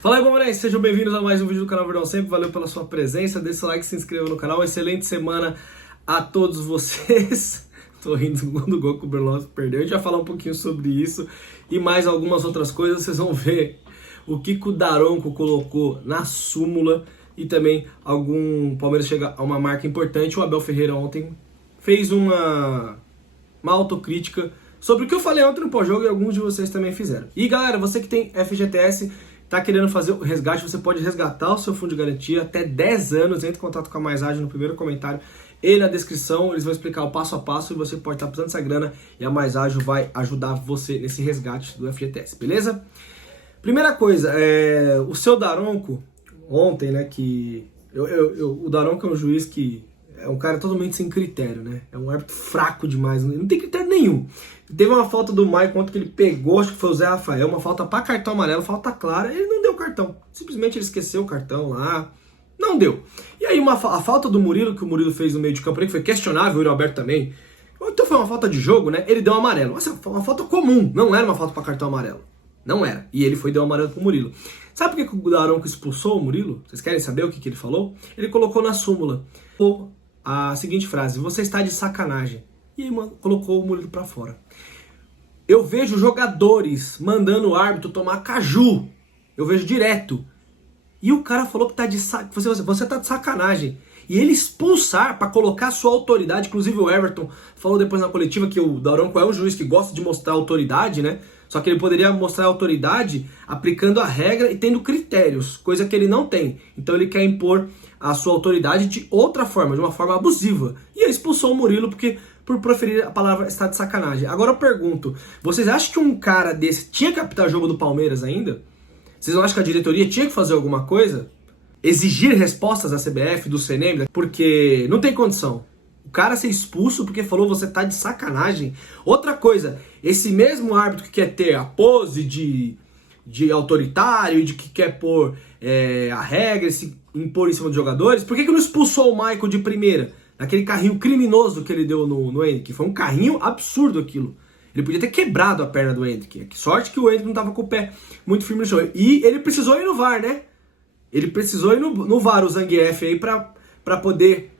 Fala aí, Bombonéis, sejam bem-vindos a mais um vídeo do canal Verdão Sempre. Valeu pela sua presença, deixa o like, se inscreva no canal. Excelente semana a todos vocês. Tô rindo do gol que o Berlozzi perdeu. A gente vai falar um pouquinho sobre isso e mais algumas outras coisas. Vocês vão ver o que o Daronco colocou na súmula e também algum Palmeiras chega a uma marca importante. O Abel Ferreira ontem fez uma autocrítica sobre o que eu falei ontem no pós-jogo e alguns de vocês também fizeram. E galera, você que tem FGTS, tá querendo fazer o resgate, você pode resgatar o seu fundo de garantia até 10 anos. Entre em contato com a Mais Ágil no primeiro comentário e na descrição. Eles vão explicar o passo a passo e você pode estar precisando dessa grana e a Mais Ágil vai ajudar você nesse resgate do FGTS, beleza? Primeira coisa, o seu Daronco, ontem, né, que... o Daronco é um juiz que é um cara totalmente sem critério, né? É um árbitro fraco demais, não tem critério nenhum. Teve uma falta do Maicon ontem que ele pegou, acho que foi o Zé Rafael, uma falta para cartão amarelo, falta clara, ele não deu cartão. Simplesmente ele esqueceu o cartão lá, não deu. E aí a falta do Murilo, que o Murilo fez no meio de campo, que foi questionável, o Yuri Alberto também. Então foi uma falta de jogo, né? Ele deu um amarelo. Mas foi uma falta comum, não era uma falta para cartão amarelo. Não era. E ele foi e deu um amarelo pro Murilo. Sabe por que o Daronco expulsou o Murilo? Vocês querem saber o que ele falou? Ele colocou na súmula a seguinte frase: você está de sacanagem. E aí colocou o Murilo pra fora. Eu vejo jogadores mandando o árbitro tomar caju. Eu vejo direto. E o cara falou que tá você tá de sacanagem. E ele expulsar para colocar sua autoridade. Inclusive o Everton falou depois na coletiva que o Daronco é um juiz que gosta de mostrar autoridade, né? Só que ele poderia mostrar autoridade aplicando a regra e tendo critérios, coisa que ele não tem. Então ele quer impor a sua autoridade de outra forma, de uma forma abusiva. E aí expulsou o Murilo por proferir a palavra está de sacanagem. Agora eu pergunto, vocês acham que um cara desse tinha que apitar jogo do Palmeiras ainda? Vocês não acham que a diretoria tinha que fazer alguma coisa? Exigir respostas da CBF, do CNM? Porque não tem condição. O cara ser expulso porque falou você tá de sacanagem. Outra coisa, esse mesmo árbitro que quer ter a pose de autoritário, de que quer pôr a regra, se impor em cima dos jogadores, por que não expulsou o Michael de primeira? Naquele carrinho criminoso que ele deu no Hendrick. Foi um carrinho absurdo aquilo. Ele podia ter quebrado a perna do Hendrick. Que sorte que o Hendrick não tava com o pé muito firme no chão. E ele precisou ir no VAR, né? Ele precisou ir no VAR, o Zangief, aí, pra poder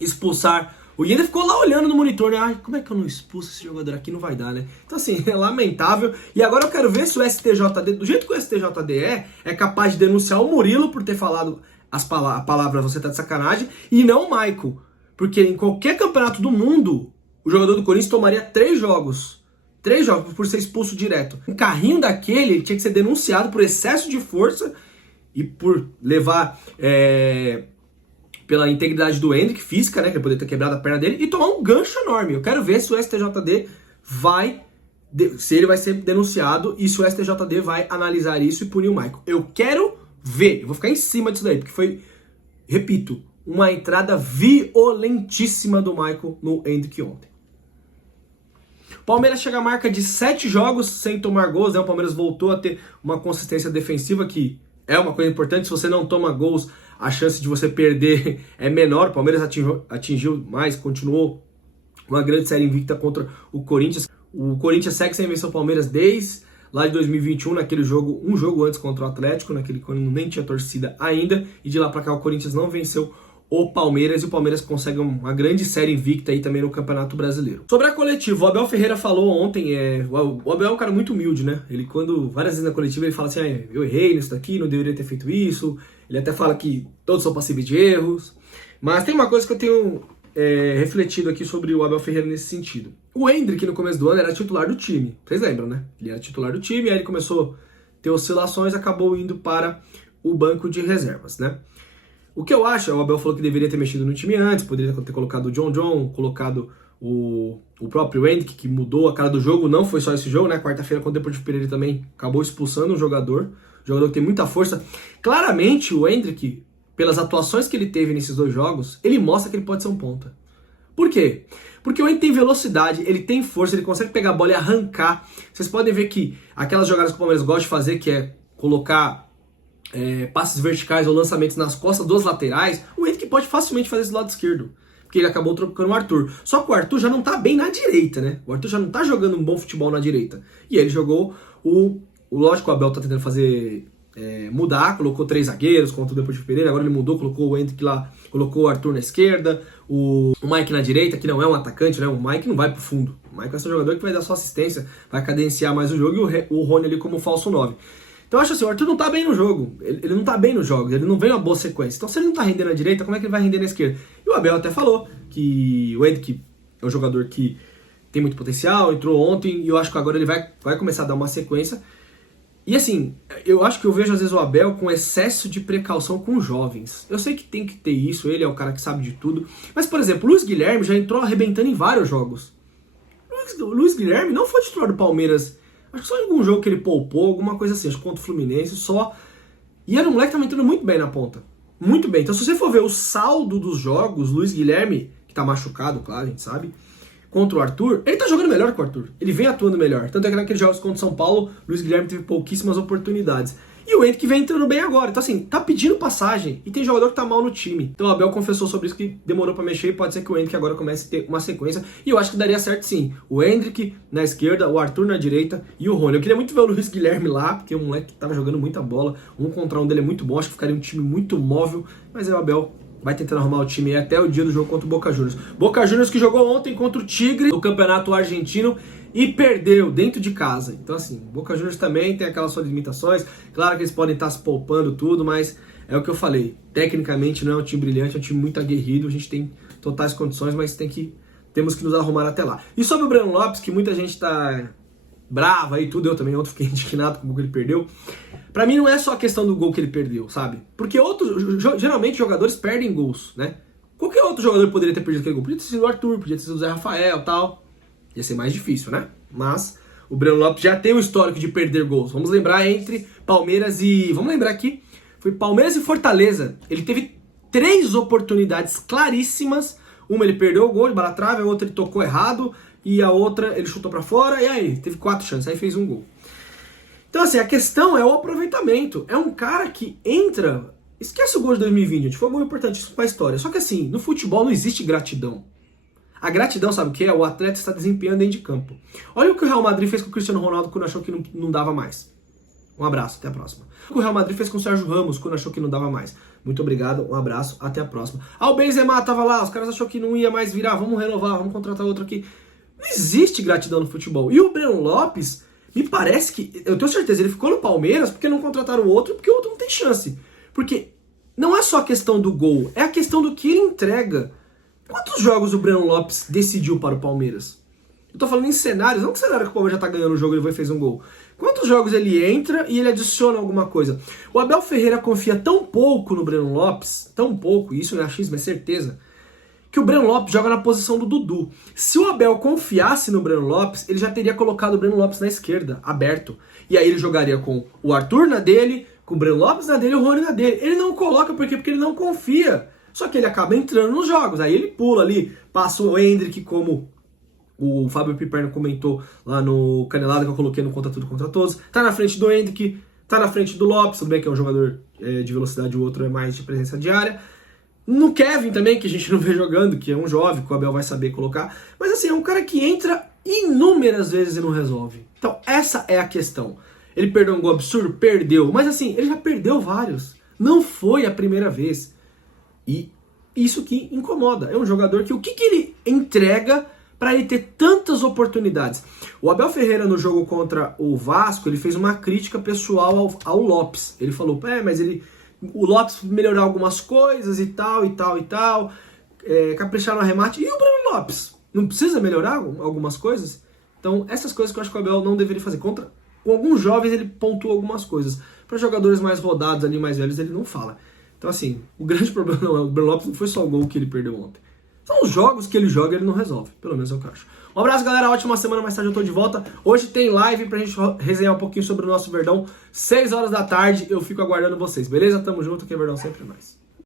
expulsar. O Yender ficou lá olhando no monitor, né? Ai, como é que eu não expulso esse jogador aqui? Não vai dar, né? Então, assim, é lamentável. E agora eu quero ver se o STJD, do jeito que o STJD é capaz de denunciar o Murilo por ter falado a palavra você tá de sacanagem, e não o Michael. Porque em qualquer campeonato do mundo, o jogador do Corinthians tomaria 3 jogos. 3 jogos por ser expulso direto. Um carrinho daquele, ele tinha que ser denunciado por excesso de força e por levar... pela integridade do Hendrick, física, né, que ele poderia ter quebrado a perna dele, e tomar um gancho enorme. Eu quero ver se o STJD se ele vai ser denunciado e se o STJD vai analisar isso e punir o Michael. Eu quero ver, eu vou ficar em cima disso daí, porque foi, repito, uma entrada violentíssima do Michael no Hendrick ontem. O Palmeiras chega à marca de 7 jogos sem tomar gols, né? O Palmeiras voltou a ter uma consistência defensiva que é uma coisa importante. Se você não toma gols, a chance de você perder é menor. O Palmeiras atingiu mais, continuou uma grande série invicta contra o Corinthians. O Corinthians segue sem vencer o Palmeiras desde lá de 2021, naquele jogo, um jogo antes contra o Atlético, naquele quando nem tinha torcida ainda, e de lá pra cá o Corinthians não venceu o Palmeiras, e o Palmeiras consegue uma grande série invicta aí também no Campeonato Brasileiro. Sobre a coletiva, o Abel Ferreira falou ontem, o Abel é um cara muito humilde, né? Ele várias vezes na coletiva ele fala assim, eu errei nisso daqui, não deveria ter feito isso. Ele até fala que todos são passíveis de erros. Mas tem uma coisa que eu tenho refletido aqui sobre o Abel Ferreira nesse sentido. O Hendrick no começo do ano era titular do time, vocês lembram, né? Ele era titular do time, aí ele começou a ter oscilações, acabou indo para o banco de reservas, né? O que eu acho, o Abel falou que deveria ter mexido no time antes, poderia ter colocado o John, colocado o próprio Hendrick, que mudou a cara do jogo. Não foi só esse jogo, né? Quarta-feira, contra o Deportivo Pereira, também acabou expulsando um jogador que tem muita força. Claramente, o Hendrick, pelas atuações que ele teve nesses 2 jogos, ele mostra que ele pode ser um ponta. Por quê? Porque o Hendrick tem velocidade, ele tem força, ele consegue pegar a bola e arrancar. Vocês podem ver que aquelas jogadas que o Palmeiras gosta de fazer, que é colocar passes verticais ou lançamentos nas costas dos laterais, o Hendrick pode facilmente fazer isso do lado esquerdo, porque ele acabou trocando o Arthur. Só que o Arthur já não tá bem na direita, né? O Arthur já não tá jogando um bom futebol na direita. E ele jogou lógico, o Abel tá tentando fazer mudar, colocou 3 zagueiros contra o Deportivo Pereira, agora ele mudou, colocou o Hendrick lá, colocou o Arthur na esquerda, o Mike na direita, que não é um atacante, né? O Mike não vai pro fundo. O Mike vai ser um jogador que vai dar só assistência, vai cadenciar mais o jogo, e o Rony ali como falso 9. Então eu acho assim, o Arthur não tá bem no jogo, ele não tá bem nos jogos, ele não vem numa boa sequência. Então se ele não tá rendendo na direita, como é que ele vai render na esquerda? E o Abel até falou que o Hendrick é um jogador que tem muito potencial, entrou ontem, e eu acho que agora ele vai começar a dar uma sequência. E assim, eu acho que eu vejo às vezes o Abel com excesso de precaução com jovens. Eu sei que tem que ter isso, ele é o cara que sabe de tudo. Mas, por exemplo, o Luiz Guilherme já entrou arrebentando em vários jogos. O Luiz Guilherme não foi titular do Palmeiras. Acho que só em algum jogo que ele poupou, alguma coisa assim, acho que contra o Fluminense, só. E era um moleque que tava entrando muito bem na ponta. Muito bem. Então se você for ver o saldo dos jogos, Luiz Guilherme, que tá machucado, claro, a gente sabe, contra o Arthur, ele tá jogando melhor que o Arthur. Ele vem atuando melhor. Tanto é que naqueles jogos contra o São Paulo, o Luiz Guilherme teve pouquíssimas oportunidades. E o Hendrick vem entrando bem agora. Então assim, tá pedindo passagem. E tem jogador que tá mal no time. Então o Abel confessou sobre isso, que demorou pra mexer. E pode ser que o Hendrick agora comece a ter uma sequência. E eu acho que daria certo sim. O Hendrick na esquerda, o Arthur na direita e o Rony. Eu queria muito ver o Luiz Guilherme lá, porque o moleque tava jogando muita bola. 1 contra 1 dele é muito bom. Acho que ficaria um time muito móvel. Mas aí o Abel vai tentando arrumar o time até o dia do jogo contra o Boca Juniors. Boca Juniors que jogou ontem contra o Tigre do Campeonato Argentino e perdeu dentro de casa. Então assim, Boca Juniors também tem aquelas suas limitações. Claro que eles podem estar se poupando tudo, mas é o que eu falei. Tecnicamente não é um time brilhante, é um time muito aguerrido. A gente tem totais condições, mas temos que nos arrumar até lá. E sobre o Breno Lopes, que muita gente tá brava e tudo, eu também ontem fiquei indignado com o gol que ele perdeu. Pra mim não é só a questão do gol que ele perdeu, sabe? Porque geralmente jogadores perdem gols, né? Qualquer outro jogador poderia ter perdido aquele gol. Podia ter sido o Arthur, podia ter sido o Zé Rafael e tal. Ia ser mais difícil, né? Mas o Breno Lopes já tem o histórico de perder gols. Vamos lembrar entre Palmeiras e... Vamos lembrar aqui. Foi Palmeiras e Fortaleza. Ele teve 3 oportunidades claríssimas. Uma ele perdeu o gol de bola trave, a outra ele tocou errado. E a outra ele chutou pra fora. E aí, teve 4 chances. Aí fez um gol. Então assim, a questão é o aproveitamento. É um cara que entra... Esquece o gol de 2020, gente. Foi um gol importantíssimo pra história. Só que assim, no futebol não existe gratidão. A gratidão, sabe o que é? O atleta está desempenhando dentro de campo. Olha o que o Real Madrid fez com o Cristiano Ronaldo quando achou que não dava mais. Um abraço, até a próxima. O que o Real Madrid fez com o Sérgio Ramos quando achou que não dava mais. Muito obrigado, um abraço, até a próxima. O Benzema tava lá, os caras achou que não ia mais virar, vamos renovar, vamos contratar outro aqui. Não existe gratidão no futebol. E o Breno Lopes, me parece que, eu tenho certeza, ele ficou no Palmeiras porque não contrataram o outro, porque o outro não tem chance. Porque não é só a questão do gol, é a questão do que ele entrega. Quantos jogos o Breno Lopes decidiu para o Palmeiras? Eu tô falando em cenários, não que cenário que o Palmeiras já tá ganhando o jogo e ele vai fez um gol. Quantos jogos ele entra e ele adiciona alguma coisa? O Abel Ferreira confia tão pouco no Breno Lopes, tão pouco, isso não é achismo, é certeza, que o Breno Lopes joga na posição do Dudu. Se o Abel confiasse no Breno Lopes, ele já teria colocado o Breno Lopes na esquerda, aberto. E aí ele jogaria com o Arthur na dele, com o Breno Lopes na dele e o Rony na dele. Ele não coloca por quê? Porque ele não confia. Só que ele acaba entrando nos jogos. Aí ele pula ali, passa o Hendrick, como o Fábio Piperno comentou lá no Canelada, que eu coloquei no Conta Tudo Contra Todos. Tá na frente do Hendrick, tá na frente do Lopes, tudo bem que é um jogador de velocidade, o outro é mais de presença diária. No Kevin também, que a gente não vê jogando, que é um jovem, que o Abel vai saber colocar. Mas assim, é um cara que entra inúmeras vezes e não resolve. Então essa é a questão. Ele perdeu um gol absurdo? Perdeu. Mas assim, ele já perdeu vários. Não foi a primeira vez. E isso que incomoda. É um jogador que o que ele entrega para ele ter tantas oportunidades? O Abel Ferreira no jogo contra o Vasco, ele fez uma crítica pessoal ao Lopes. Ele falou, mas o Lopes melhorar algumas coisas e tal, caprichar no arremate. E o Breno Lopes? Não precisa melhorar algumas coisas? Então, essas coisas que eu acho que o Abel não deveria fazer. Com alguns jovens ele pontua algumas coisas. Para jogadores mais rodados ali, mais velhos, ele não fala. Então assim, o grande problema não é o Breno Lopes, não foi só o gol que ele perdeu ontem. São os jogos que ele joga e ele não resolve. Pelo menos é o que eu acho. Um abraço, galera. Ótima semana. Mais tarde eu tô de volta. Hoje tem live pra gente resenhar um pouquinho sobre o nosso Verdão. 6 horas da tarde. Eu fico aguardando vocês. Beleza? Tamo junto. Que é Verdão sempre mais.